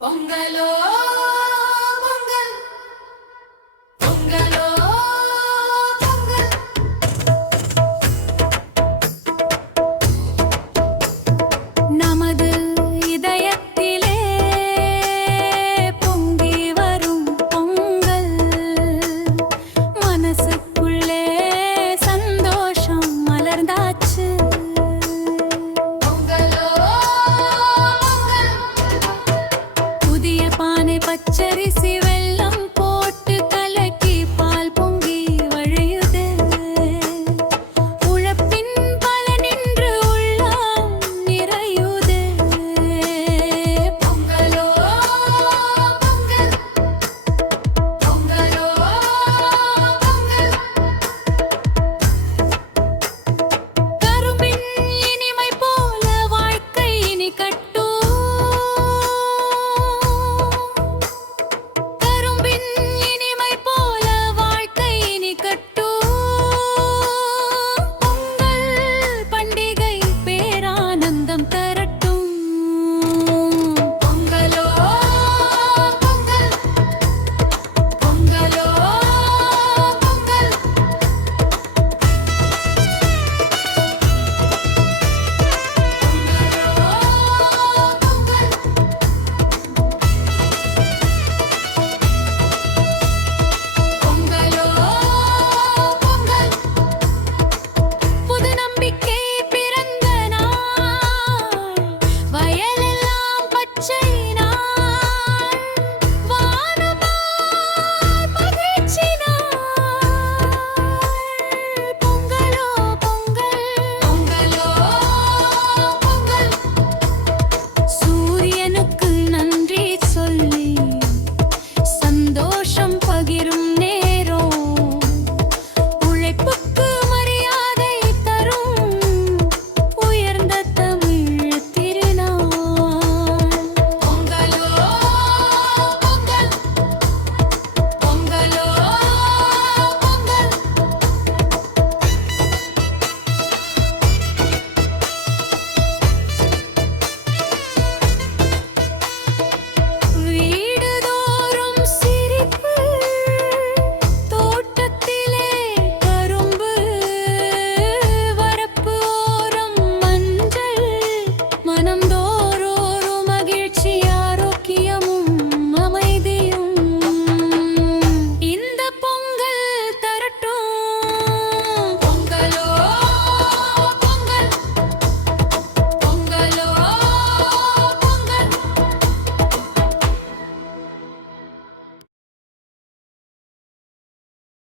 పొంగలో పచ్చరిసి